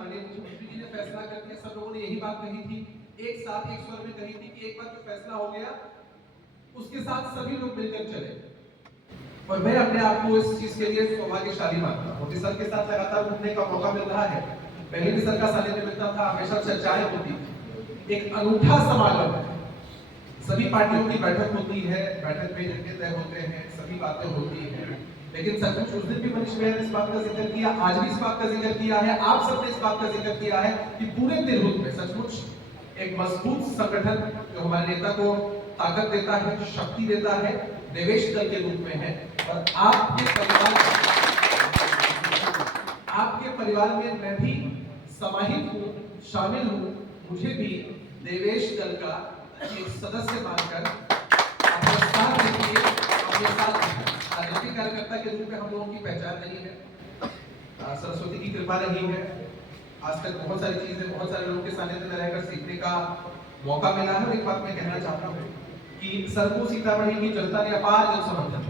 माननीय मुख्यमंत्री जी ने फैसला कर दिया। सब लोगों ने यही बात कही थी, एक साथ एक स्वर में कही थी कि एक बार जो फैसला हो गया उसके साथ सभी लोग मिलकर चले। और मैं अपने आप को इस चीज के लिए सौभाग्यशाली मानता हूं। मोदी सर के साथ लगातार घूमने का मौका मिल रहा है, पहले भी सर का सानिध्य मिलता था, हमेशा चर्चाएं होती थी। एक अनूठा समागम है, सभी पार्टियों की बैठक होती है, बैठक में एजेंडे तय होते हैं, सभी बातें होती हैं, लेकिन सचमुच उस दिन भी मनीष भैया ने इस बात का जिक्र किया, आज भी इस बात का जिक्र किया है, आप सबने इस बात का जिक्र किया है कि पूरे तिरहुत में सचमुच एक मजबूत संगठन जो हमारे नेता को ताकत देता है, शक्ति देता है, देवेश दल के रूप में है। और आपके परिवार में मैं भी समाहित हूँ, शामिल हूँ। मुझे भी देवेश दल का एक सदस्य मानकर अपने साथ देखिए, अपने साथ राजनीतिक कार्यकर्ता के रूप में हम लोगों की पहचान नहीं है। सरस्वती की कृपा रही है, आज तक बहुत सारी चीजें, बहुत सारे लोगों के सानिध्य में रहकर सीखने का मौका मिला है। और एक बात मैं कहना चाहता हूँ कि सर को सीतामढ़ी की जनता ने अपार जन समर्थन